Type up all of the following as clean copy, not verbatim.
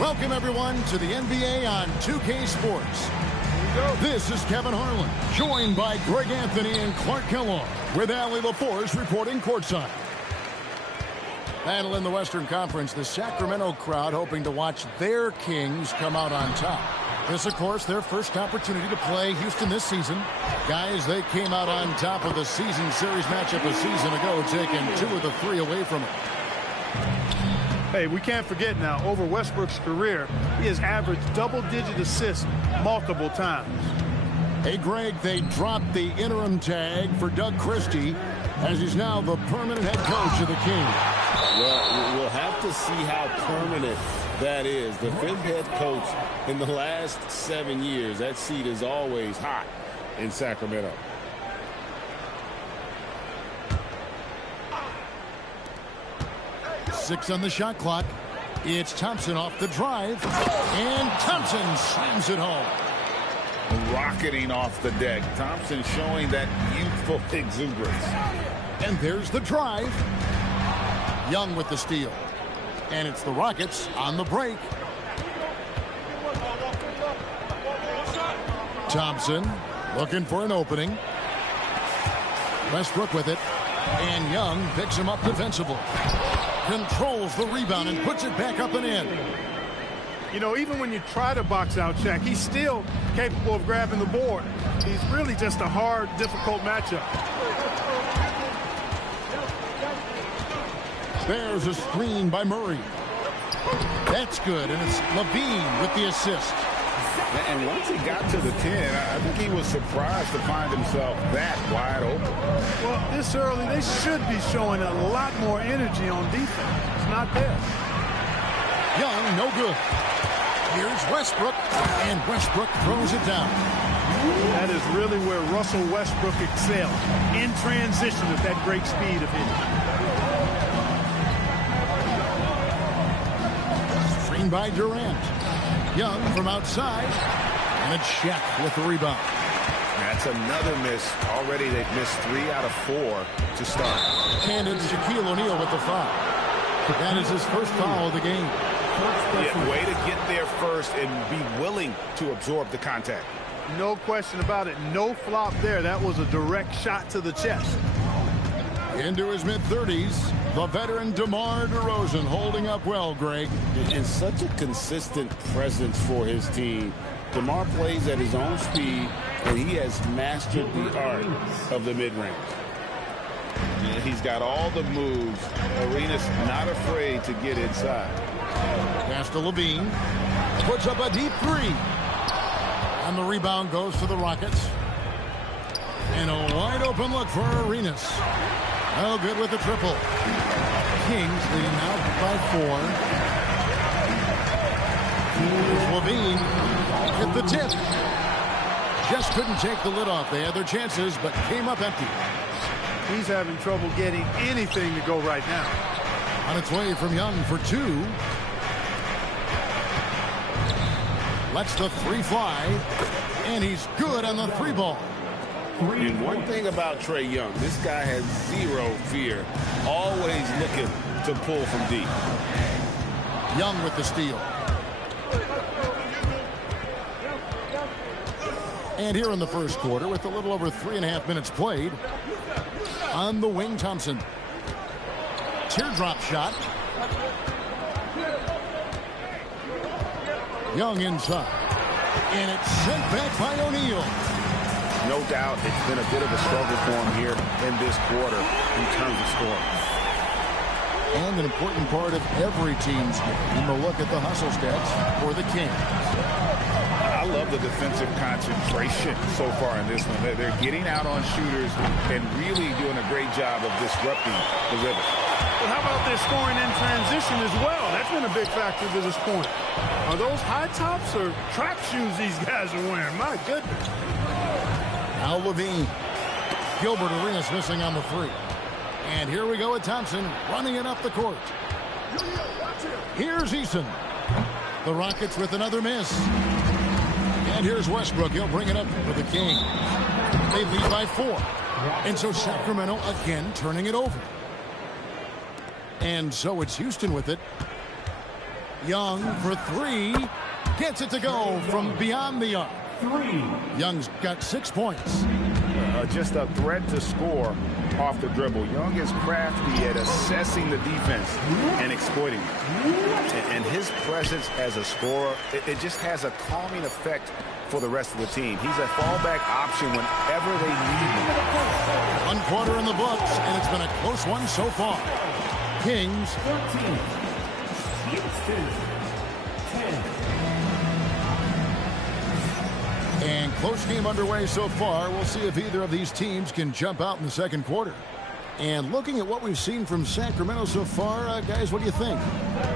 Welcome, everyone, to the NBA on 2K Sports. This is Kevin Harlan, joined by Greg Anthony and Clark Kellogg, with Allie LaForce reporting courtside. Battle in the Western Conference, the Sacramento crowd hoping to watch their Kings come out on top. This, of course, their first opportunity to play Houston this season. Guys, they came out on top of the season series matchup a season ago, taking 2 of the 3 away from it. Hey, we can't forget now, over Westbrook's career, he has averaged double-digit assists multiple times. Hey, Greg, they dropped the interim tag for Doug Christie, as he's now the permanent head coach of the Kings. Well, we'll have to see how permanent that is. The 5th head coach in the last 7 years. That seat is always hot in Sacramento. Six on the shot clock. It's Thompson off the drive, and Thompson slams it home. Rocketing off the deck. Thompson showing that youthful exuberance. And there's the drive. Young with the steal. And it's the Rockets on the break. Thompson looking for an opening. Westbrook with it. And Young picks him up defensively. Controls the rebound and puts it back up and in. You know, even when you try to box out Shaq, he's still capable of grabbing the board. He's really just a hard, difficult matchup. There's a screen by Murray. That's good, and it's Levine with the assist. And once he got to the 10, I think he was surprised to find himself that wide open. Well, this early, they should be showing a lot more energy on defense. It's not there. Young, no good. Here's Westbrook, and Westbrook throws it down. That is really where Russell Westbrook excels, in transition with that great speed of hitting. Screen by Durant. Young from outside, and it's Shaq with the rebound. That's another miss. Already they've missed 3 out of 4 to start. And it's Shaquille O'Neal with the foul. That is his first foul of the game. Yeah, way to get there first and be willing to absorb the contact. No question about it. No flop there. That was a direct shot to the chest. Into his mid-30s, the veteran DeMar DeRozan holding up well, Greg. And such a consistent presence for his team. DeMar plays at his own speed, and he has mastered the art of the mid-range. Yeah, he's got all the moves. Arenas not afraid to get inside. Pass to Levine. Puts up a deep 3. And the rebound goes to the Rockets. And a wide open look for Arenas. Well, good with the triple. Kings leading out by 4. Levine hit the tip. Just couldn't take the lid off. They had their chances, but came up empty. He's having trouble getting anything to go right now. On its way from Young for 2. Lets the 3 fly. And he's good on the 3 ball. And one thing about Trae Young, this guy has 0 fear. Always looking to pull from deep. Young with the steal. And here in the first quarter, with a little over 3.5 minutes played, on the wing, Thompson. Teardrop shot. Young inside. And it's sent back by O'Neal. No doubt it's been a bit of a struggle for him here in this quarter in terms of scoring. And an important part of every team's game. We'll look at the hustle stats for the Kings. I love the defensive concentration so far in this one. They're getting out on shooters and really doing a great job of disrupting the rhythm. Well, how about their scoring in transition as well? That's been a big factor to this point. Are those high tops or track shoes these guys are wearing? My goodness. Now Levine. Gilbert Arenas missing on the 3. And here we go with Thompson running it up the court. Here's Eason. The Rockets with another miss. And here's Westbrook. He'll bring it up for the Kings. They lead by 4. And so Sacramento again turning it over. And so it's Houston with it. Young for three. Gets it to go from beyond the arc. Young's got 6 points. Just a threat to score off the dribble. Young is crafty at assessing the defense and exploiting it. And his presence as a scorer, it just has a calming effect for the rest of the team. He's a fallback option whenever they need him. 1 quarter in the books, and it's been a close one so far. Kings 14. Houston 10. And close game underway so far. We'll see if either of these teams can jump out in the second quarter. And looking at what we've seen from Sacramento so far, guys, what do you think?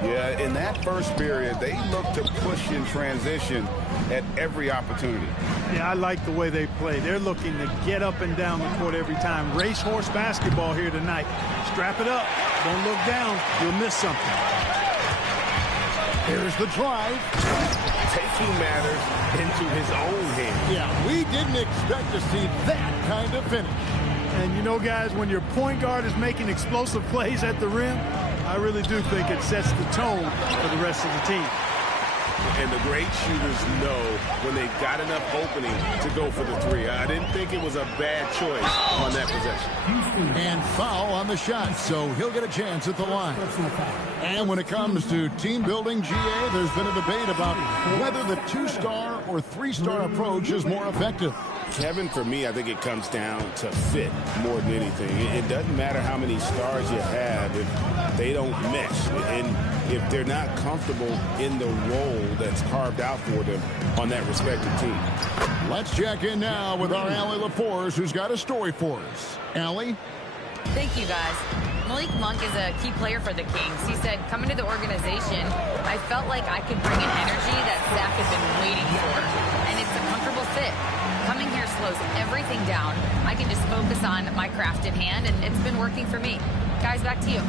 Yeah, in that first period, they looked to push in transition at every opportunity. Yeah, I like the way they play. They're looking to get up and down the court every time. Racehorse basketball here tonight. Strap it up. Don't look down. You'll miss something. Here's the drive. Taking matters into his own hands. Yeah, we didn't expect to see that kind of finish. And you know, guys, when your point guard is making explosive plays at the rim, I really do think it sets the tone for the rest of the team. And the great shooters know when they've got enough opening to go for the three. I didn't think it was a bad choice on that possession. And foul on the shot, so he'll get a chance at the line. And when it comes to team building, GA, there's been a debate about whether the 2-star or 3-star approach is more effective. Kevin, for me, I think it comes down to fit more than anything. It doesn't matter how many stars you have if they don't mesh. And if they're not comfortable in the role that's carved out for them on that respective team. Let's check in now with our Allie LaForce, who's got a story for us. Allie? Thank you, guys. Malik Monk is a key player for the Kings. He said, coming to the organization, I felt like I could bring an energy that Zach has been waiting for. And it's a comfortable fit. Coming here slows everything down. I can just focus on my crafted hand, and it's been working for me. Guys, back to you.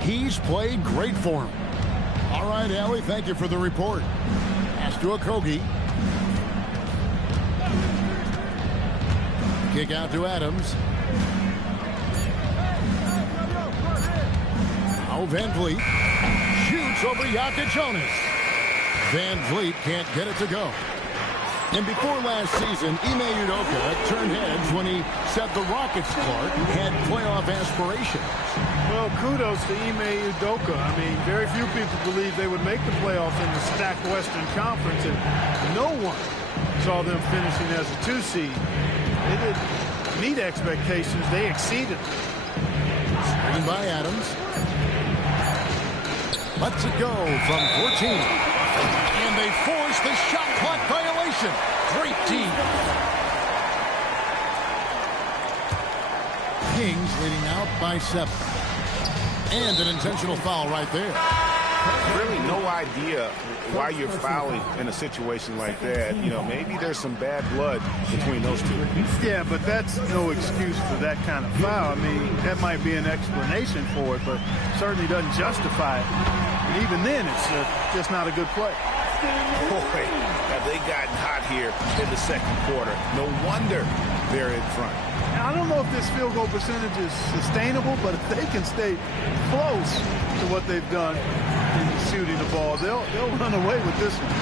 He's played great for him. All right, Allie, thank you for the report. Pass to Okogie. Kick out to Adams. Now Van Vliet shoots over Jonas. Van Vliet can't get it to go. And before last season, Ime Udoka turned heads when he said the Rockets, Clark, had playoff aspirations. Well, kudos to Ime Udoka. I mean, very few people believed they would make the playoffs in the stacked Western Conference, and no one saw them finishing as a 2 seed. They didn't meet expectations. They exceeded. Screen by Adams. Lets it go from 14. And they force the shot clock violation. Great team. Kings leading out by 7. And an intentional foul right there. Really no idea why you're fouling in a situation like that. You know, maybe there's some bad blood between those two. Yeah, but that's no excuse for that kind of foul. I mean, that might be an explanation for it, but certainly doesn't justify it. And even then, it's just not a good play. Boy, have they gotten hot here in the second quarter. No wonder they're in front. Now, I don't know if this field goal percentage is sustainable, but if they can stay close to what they've done in shooting the ball, they'll run away with this one.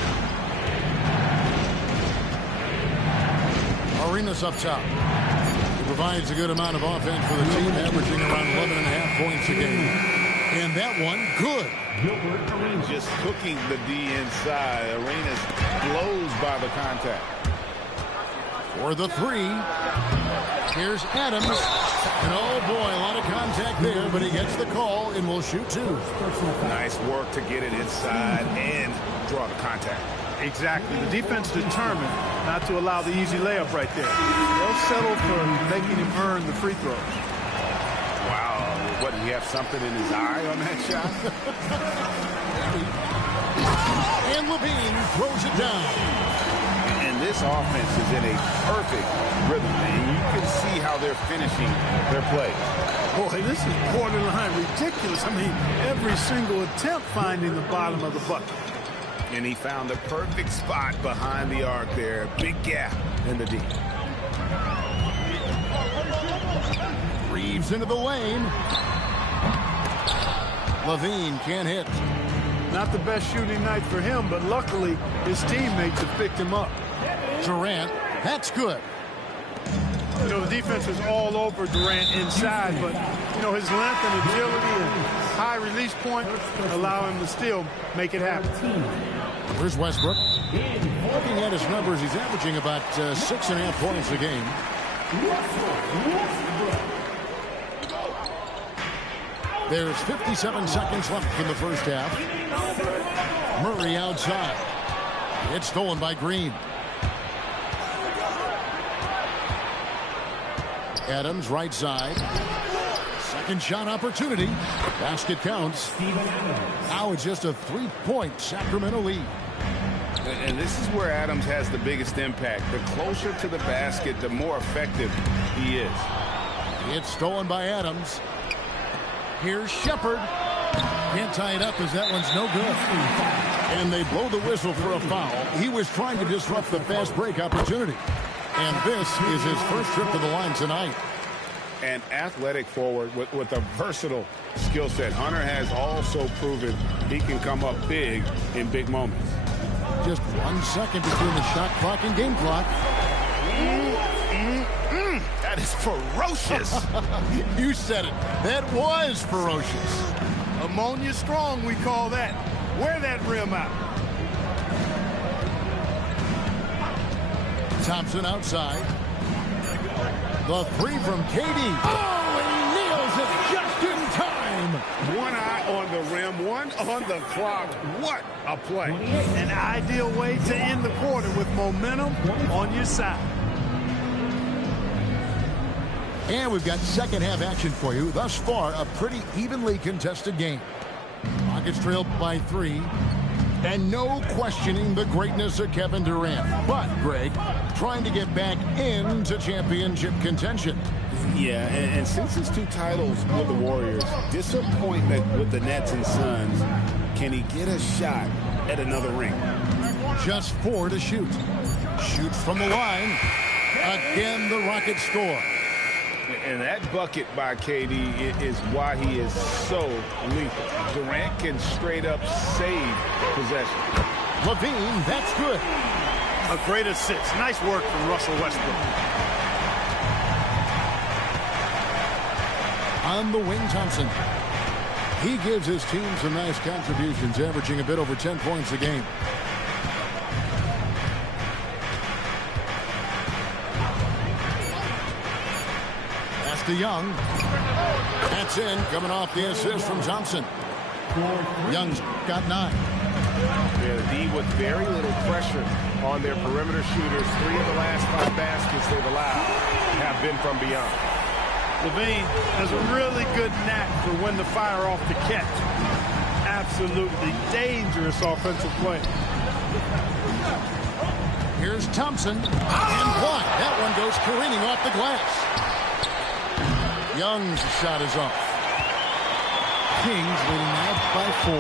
Arenas up top. He provides a good amount of offense for the team, averaging around 11.5 points a game. And that one, good. Just cooking the D inside. Arenas blows by the contact. For the 3. Here's Adams. And oh boy, a lot of contact there, but he gets the call and will shoot 2. Nice work to get it inside and draw the contact. Exactly. The defense determined not to allow the easy layup right there. They'll settle for making him earn the free throws. Wow. What, did he have something in his eye on that shot? And Levine throws it down. And this offense is in a perfect rhythm, and you can see how they're finishing their play. Boy, this is borderline ridiculous. I mean, every single attempt finding the bottom of the bucket. And he found the perfect spot behind the arc there. Big gap in the D. Reeves into the lane. Levine can't hit. Not the best shooting night for him, but luckily his teammates have picked him up. Durant, that's good. You know, the defense was all over Durant inside, but, you know, his length and agility and high release point allow him to still make it happen. Here's Westbrook. Looking at his numbers, he's averaging about 6.5 points a game. There's 57 seconds left in the first half. Murray outside. It's stolen by Green. Adams right side. Second shot opportunity. Basket counts. Now it's just a 3-point Sacramento lead. And this is where Adams has the biggest impact. The closer to the basket, the more effective he is. It's stolen by Adams. Here's Shepard. Can't tie it up as that one's no good. And they blow the whistle for a foul. He was trying to disrupt the fast break opportunity. And this is his first trip to the line tonight. An athletic forward with a versatile skill set. Hunter has also proven he can come up big in big moments. Just 1 second between the shot clock and game clock. That is ferocious. You said it. That was ferocious. Ammonia strong, we call that. Wear that rim out. Thompson outside. The three from KD. Oh, and he nails it just in time. One eye on the rim, one on the clock. What a play. An ideal way to end the quarter with momentum on your side. And we've got second half action for you. Thus far, a pretty evenly contested game. Rockets trailed by 3. And no questioning the greatness of Kevin Durant. But, Greg, trying to get back into championship contention. Yeah, and since his 2 titles with the Warriors, disappointment with the Nets and Suns, can he get a shot at another ring? Just 4 to shoot. Shoots from the line. Again, the Rockets score. And that bucket by KD is why he is so lethal. Durant can straight up save possession. Levine, that's good. A great assist. Nice work from Russell Westbrook. On the wing, Thompson. He gives his team some nice contributions, averaging a bit over 10 points a game. That's to Young. That's in, coming off the assist from Thompson. Young's got 9. Yeah, the D with very little pressure on their perimeter shooters. 3 of the last 5 baskets they've allowed have been from beyond. Levine has a really good knack for when to fire off the catch. Absolutely dangerous offensive play. Here's Thompson. And blocked. That one goes careening off the glass. Young's shot is off. Kings leading out by 4.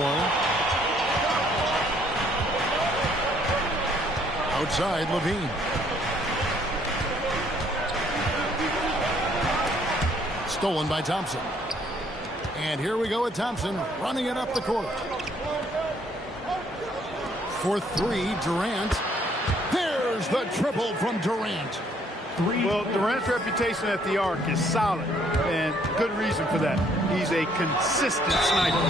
Outside, Levine. Stolen by Thompson. And here we go with Thompson running it up the court. For 3, Durant. There's the triple from Durant. Well, Durant's reputation at the arc is solid, and good reason for that. He's a consistent sniper.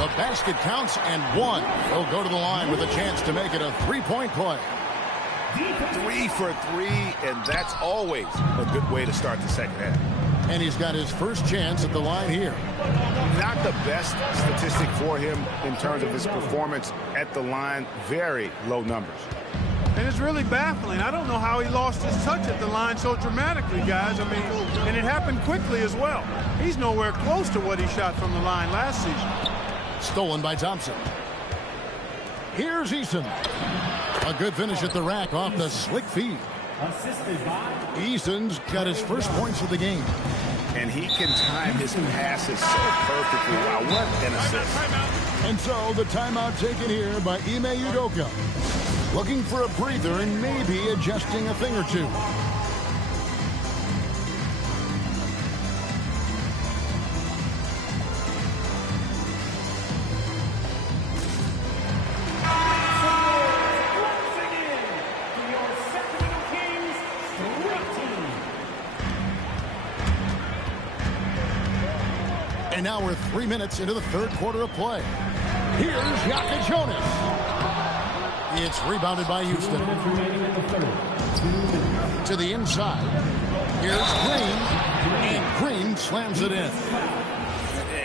The basket counts and 1. He'll go to the line with a chance to make it a 3-point play. 3 for 3, and that's always a good way to start the second half. And he's got his first chance at the line here. Not the best statistic for him in terms of his performance at the line. Very low numbers. And it's really baffling. I don't know how he lost his touch at the line so dramatically, guys. I mean, and it happened quickly as well. He's nowhere close to what he shot from the line last season. Stolen by Thompson. Here's Eason. A good finish at the rack off the slick feed. Eason's got his first points of the game. And he can time his passes so perfectly. Wow, what an assist. And so the timeout taken here by Ime Udoka. Looking for a breather and maybe adjusting a thing or two. now we're 3 minutes into the third quarter of play. Here's Yaka Jonas. It's rebounded by Houston. To the inside. Here's Green. And Green slams it in.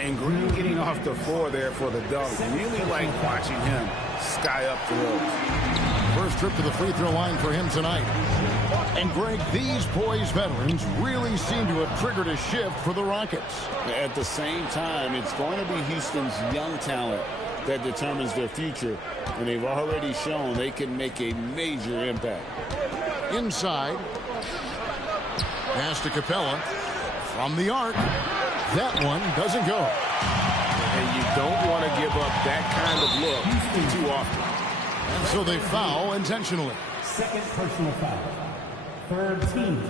And Green getting off the floor there for the dunk. Really like watching him sky up the hill. First trip to the free throw line for him tonight. And Greg, these boys veterans really seem to have triggered a shift for the Rockets. At the same time, it's going to be Houston's young talent that determines their future. And they've already shown they can make a major impact. Inside. Pass to Capella. From the arc. That one doesn't go. And you don't want to give up that kind of look too often. And so they foul intentionally. Second personal foul. Third team.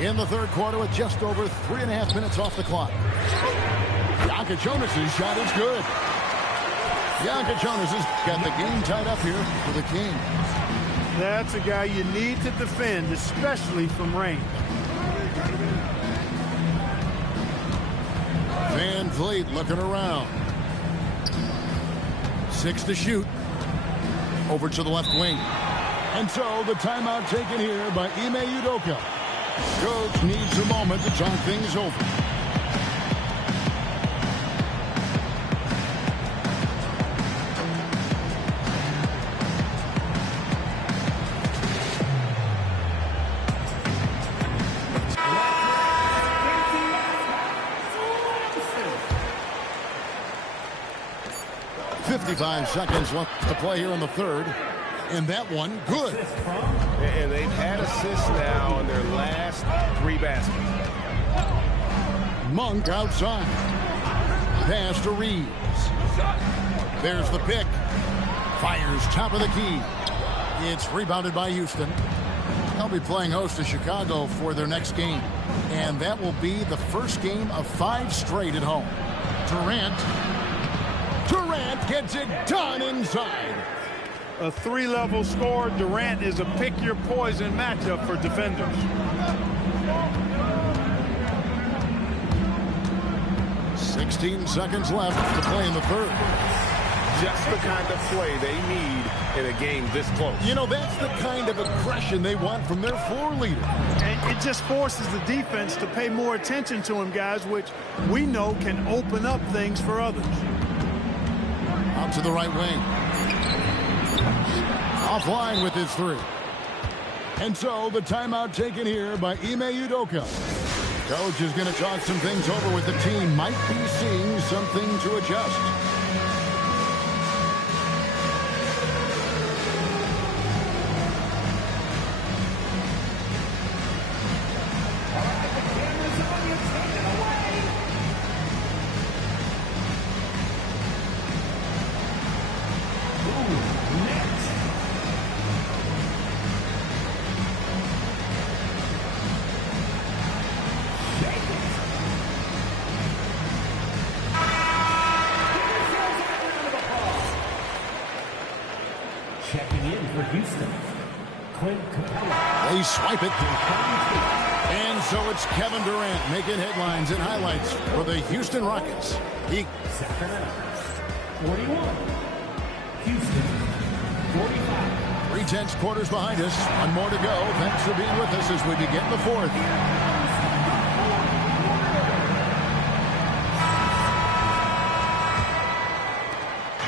In the third quarter with just over 3.5 minutes off the clock. Yaka Jonas' shot is good. Yaka Jonas has got the game tied up here for the Kings. That's a guy you need to defend, especially from range. Van Vliet looking around. 6 to shoot. Over to the left wing. And so the timeout taken here by Ime Udoka. Coach needs a moment to talk things over. Seconds left to play here in the third. And that one, good. And they've had assists now on their last 3 baskets. Monk outside. Pass to Reeves. There's the pick. Fires top of the key. It's rebounded by Houston. They'll be playing host to Chicago for their next game. And that will be the first game of 5 straight at home. Durant gets it done inside. A 3-level score. Durant is a pick-your-poison matchup for defenders. 16 seconds left to play in the third. Just the kind of play they need in a game this close. You know, that's the kind of aggression they want from their floor leader. And it just forces the defense to pay more attention to him, guys, which we know can open up things for others. Out to the right wing. Offline with his 3. And so the timeout taken here by Ime Udoka. Coach is going to talk some things over with the team. Might be seeing something to adjust. They swipe it. And so it's Kevin Durant making headlines and highlights for the Houston Rockets. Sacramento, 41. Houston, 45. 3 tenths quarters behind us. 1 more to go. Thanks for being with us as we begin the fourth.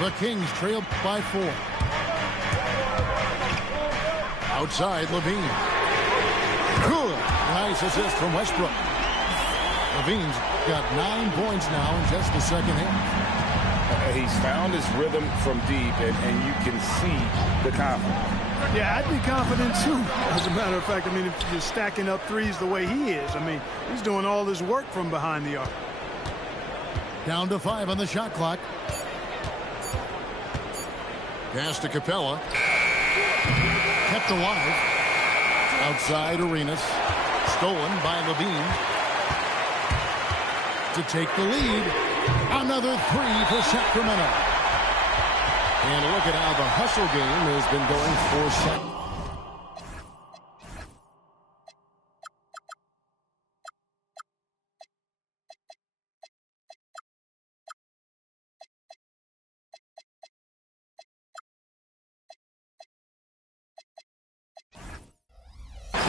The Kings trail by 4. Outside, Levine. Good. Nice assist from Westbrook. Levine's got 9 points now in just the second half. He's found his rhythm from deep, and you can see the confidence. Yeah, I'd be confident, too. As a matter of fact, I mean, if you're stacking up threes the way he is, I mean, he's doing all this work from behind the arc. Down to 5 on the shot clock. Pass to Capella. Kept alive. Outside Arenas. Stolen by Levine. To take the lead. Another 3 for Sacramento. And look at how the hustle game has been going for Sacramento.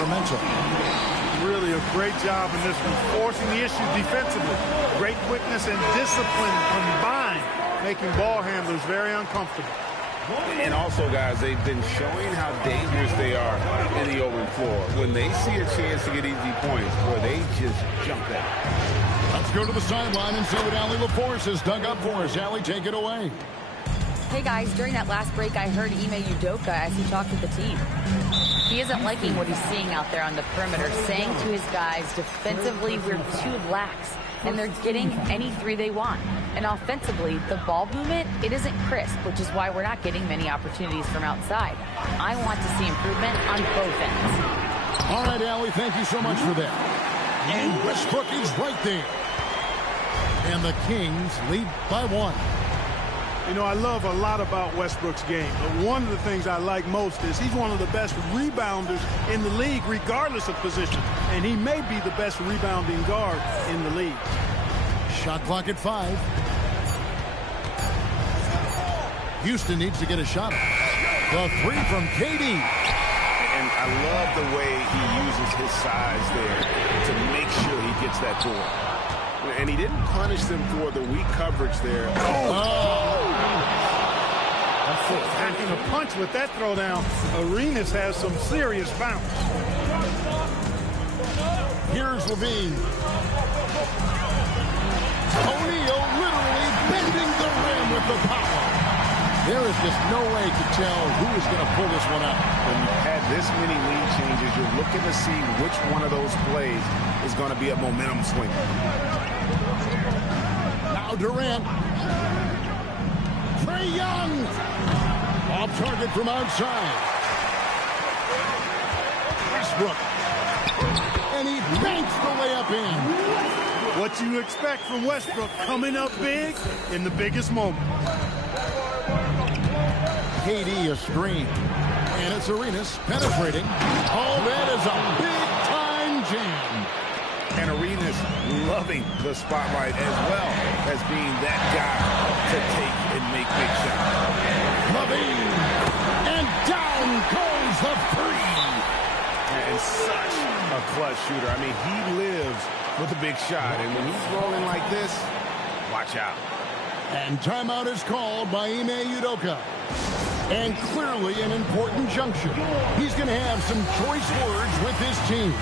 temperamental. Really a great job in this one, forcing the issue defensively. Great quickness and discipline combined, making ball handlers very uncomfortable. And also, guys, they've been showing how dangerous they are in the open floor. When they see a chance to get easy points, boy, they just jump at it. Let's go to the sideline and see what Allie LaForce has dug up for us. Allie, take it away. Hey guys, during that last break, I heard Ime Udoka as he talked with the team. He isn't liking what he's seeing out there on the perimeter, saying to his guys, defensively, we're too lax, and they're getting any three they want. And offensively, the ball movement, it isn't crisp, which is why we're not getting many opportunities from outside. I want to see improvement on both ends. All right, Allie, thank you so much for that. And Westbrook is right there. And the Kings lead by 1. You know, I love a lot about Westbrook's game, but one of the things I like most is he's one of the best rebounders in the league, regardless of position. And he may be the best rebounding guard in the league. Shot clock at 5. Houston needs to get a shot. The 3 from KD. And I love the way he uses his size there to make sure he gets that ball. And he didn't punish them for the weak coverage there. That's it. Packing a punch with that throwdown. Arenas has some serious bounce. Here's Levine. O'Neal literally bending the rim with the power. There is just no way to tell who is going to pull this one out. When you had this many lead changes, you're looking to see which one of those plays is going to be a momentum swing. Now Durant. Trae Young. Off target from outside. Westbrook. And he banks the layup in. What you expect from Westbrook, coming up big in the biggest moment. KD a screen. And it's Arenas penetrating. Oh, that is a big-time jam. And Arenas loving the spotlight as well as being that guy to take and make big shots. Levine. And down goes the 3. And such a clutch shooter. I mean, he lives with a big shot. And when he's rolling like this, watch out. And timeout is called by Ime Udoka. And clearly an important juncture. He's going to have some choice words with his team.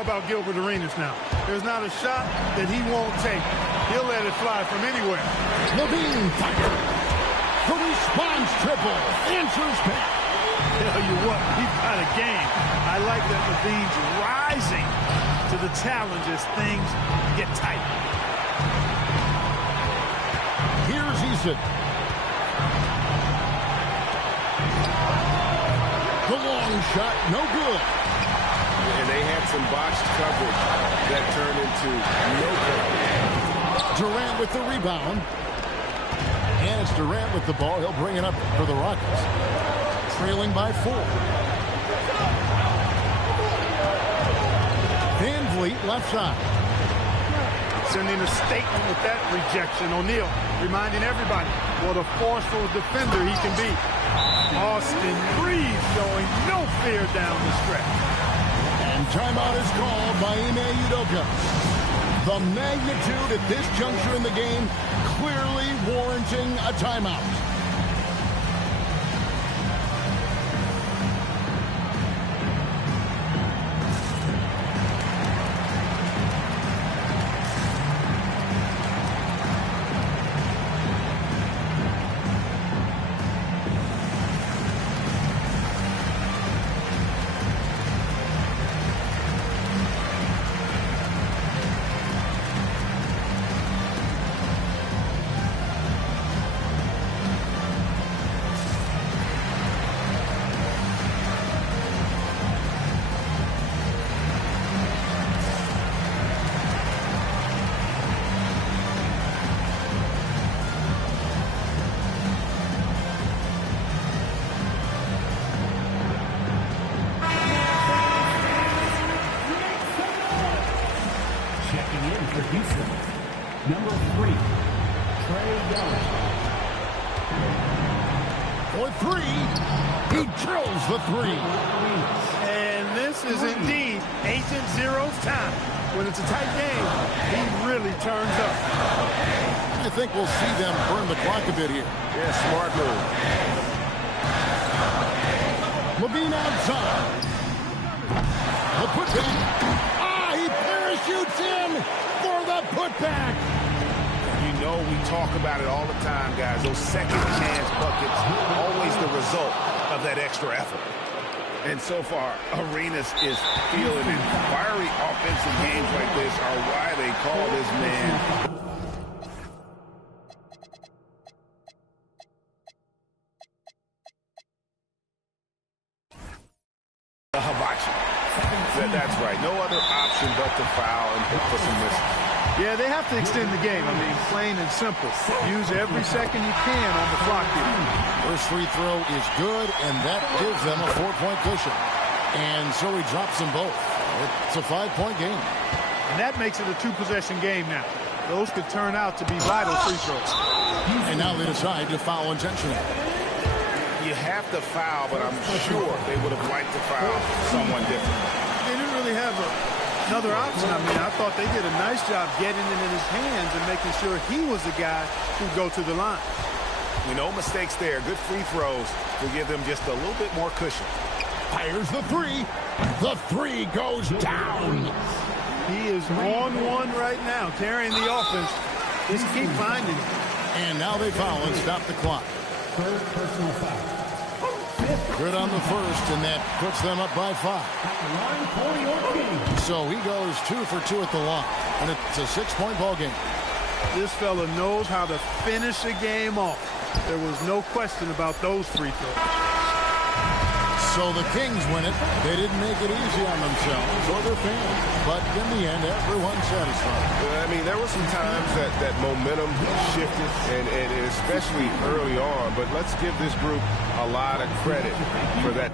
About Gilbert Arenas now. There's not a shot that he won't take. He'll let it fly from anywhere. Levine fire. The response triple. Answers back. Tell you what, he's got a game. I like that Levine's rising to the challenge as things get tight. Here's Eason. The long shot, no good. And they had some botched coverage that turned into no coverage. Durant with the rebound. And it's Durant with the ball. He'll bring it up for the Rockets. Trailing by 4. Van Vliet left side. Sending a statement with that rejection. O'Neal reminding everybody what a forceful defender he can be. Austin Reeves showing no fear down the stretch. And timeout is called by Ime Udoka. The magnitude at this juncture in the game clearly warranting a timeout. Houston. Number 3, Trae Young. For three, he drills the three. And this is indeed Agent Zero's time. When it's a tight game, he really turns up. I think we'll see them burn the clock a bit here. Yeah, smart move. Levine outside. The putback. Ah, he parachutes in for the putback. You know we talk about it all the time, guys. Those second chance buckets, always the result of that extra effort. And so far, Arenas is feeling it. Fiery offensive games like this are why they call this man the hibachi. That's right. No other option but to foul and hope for some misses. Yeah, they have to extend the game. I mean, plain and simple. Use every second you can on the clock here. First free throw is good, and that gives them a 4-point cushion. And so he drops them both. It's a 5-point game. And that makes it a 2-possession game now. Those could turn out to be vital free throws. And now they decide to foul intentionally. You have to foul, but I'm sure they would have liked to foul someone different. They didn't really have another option. I mean, I thought they did a nice job getting it in his hands and making sure he was the guy who'd go to the line. No mistakes there. Good free throws will give them just a little bit more cushion. Fires the three. The three goes down. He is on one right now, carrying the offense. Just keep finding it. And now they foul and stop the clock. Third personal foul. Good on the first, and that puts them up by 5. At the line for your King. So he goes 2 for 2 at the line, and it's a 6-point ball game. This fella knows how to finish a game off. There was no question about those free throws. So the Kings win it. They didn't make it easy on themselves or their fans, but in the end, everyone's satisfied. I mean, there were some times that momentum shifted, and especially early on, but let's give this group a lot of credit for that